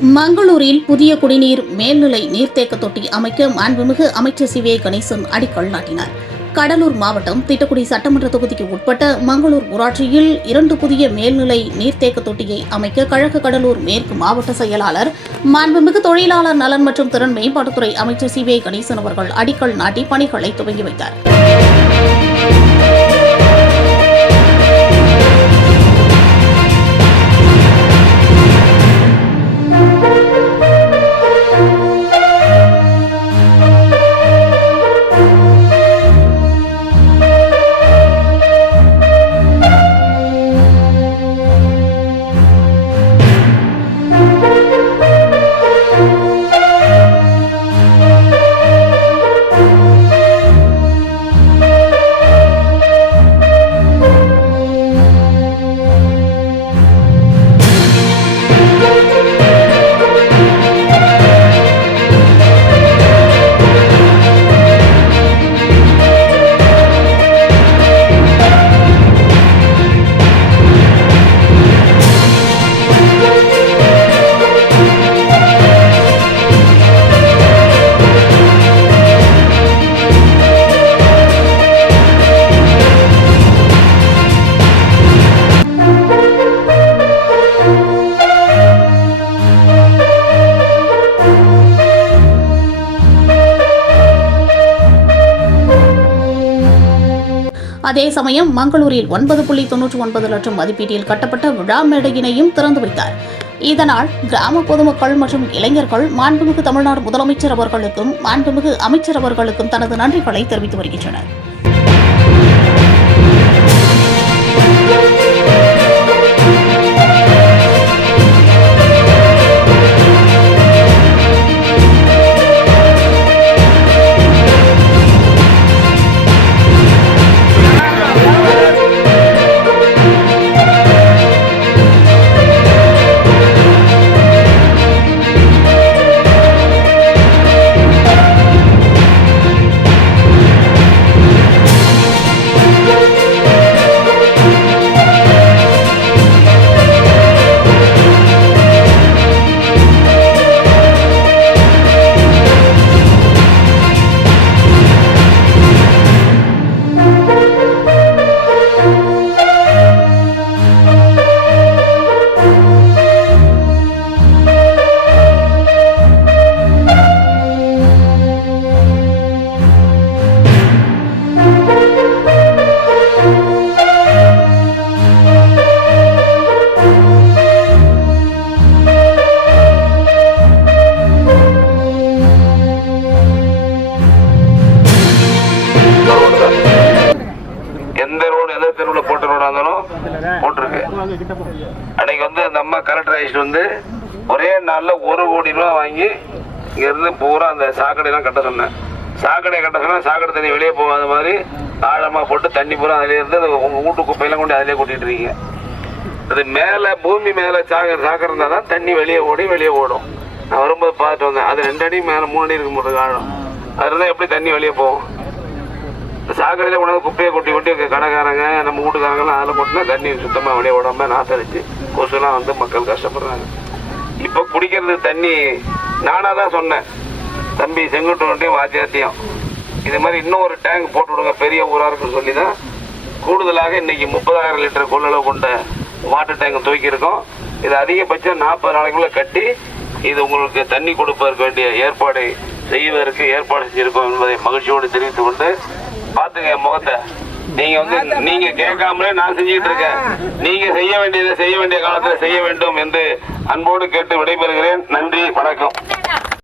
மங்களூரில் புதிய குடிநீர் மேல்நிலை நீர்த்தேக்க தொட்டி அமைக்க மாண்புமிகு அமைச்சர் சி. வே. கணேசன் அடிக்கல் நாட்டினார். கடலூர் மாவட்டம் திட்டக்குடி சட்டமன்ற தொகுதிக்கு உட்பட்ட மங்களூர் ஊராட்சியில் 2 புதிய மேல்நிலை நீர்த்தேக்க தொட்டியை அமைக்க கிழக்கு கடலூர் மேற்கு மாவட்ட செயலாளர் மாண்புமிகு தொழிலாளர் நலன் மற்றும் திறன் மேம்பாட்டுத்துறை அமைச்சர் சி. வே. கணேசன் அவர்கள் அடிக்கல் நாட்டி பணிகளை துவங்கி வைத்தார். அதே சமயம் மங்களூரில் 9.99 லட்சம் மதிப்பீட்டில் கட்டப்பட்ட விழா மேடையினையும் திறந்து வைத்தார். இதனால் கிராம பொதுமக்கள் மற்றும் இளைஞர்கள் மாண்புமிகு தமிழ்நாடு முதலமைச்சர் அவர்களுக்கும் மாண்புமிகு அமைச்சர் அவர்களுக்கும் தனது நன்றிகளை தெரிவித்து வருகின்றனர். போட்டிருக்கு. அன்னைக்கு அந்த அம்மா கலெக்டர் ஆயிட்டு ஒரே நாள்ல 1 கோடி ரூபாய் வாங்கி இங்க இருந்து பூரா அந்த சாக்கடை எல்லாம் கட்ட சொன்னேன். சாக்கடை கட்ட சொன்னா சாக்கடை தண்ணி வெளியே போகாத மாதிரி ஆழமா போட்டு தண்ணி பூரா அதுல இருந்து உங்க வீட்டு குப்பையெல்லாம் கொண்டு அதிலே கொட்டிட்டு இருக்கீங்க. அது மேல பூமி மேல சாக்கடை இருந்தா தான் தண்ணி வெளியே ஓடும். நான் வரும்போது பார்த்துட்டு வந்தேன். அது 2 அடி மேல 3 அடி இருக்கும் போது ஆழம். அது இருந்தா எப்படி தண்ணி வெளியே போகும்? சாக்கடையில உணவு குப்பையை கொட்டி கடைக்காரங்க நம்ம வீட்டுக்காரங்கலாம் அதில் கொட்டினா தண்ணி சுத்தமாக வெளியே விடாம நாத்தரிச்சு கொசுலாம் மக்கள் கஷ்டப்படுறாங்க. இப்போ குடிக்கிறது தண்ணி நானாக தான் சொன்னேன், தம்பி செங்குட்டுவண்டியும் வாத்தியாத்தையும் இது மாதிரி இன்னும் ஒரு டேங்க் போட்டு விடுங்க பெரிய ஊராக இருக்குன்னு சொல்லி தான் கூடுதலாக இன்னைக்கு 30,000 லிட்டர் கொள்ளளவு கொண்ட வாட்டர் டேங்க் துவக்கியிருக்கோம். இது அதிகபட்சம் 40 நாளைக்குள்ள கட்டி இது உங்களுக்கு தண்ணி கொடுப்பதற்கு வேண்டிய ஏற்பாடு செய்வதற்கு ஏற்பாடு செஞ்சிருக்கோம் என்பதை மகிழ்ச்சியோடு தெரிவித்துக் கொண்டு, பாத்துங்க முகத்தை. நீங்க கேட்காமலே நான் செஞ்சுட்டு இருக்கேன். நீங்க செய்ய வேண்டியதை செய்ய வேண்டிய காலத்தில் செய்ய வேண்டும் என்று அன்போடு கேட்டு விடைபெறுகிறேன். நன்றி, வணக்கம்.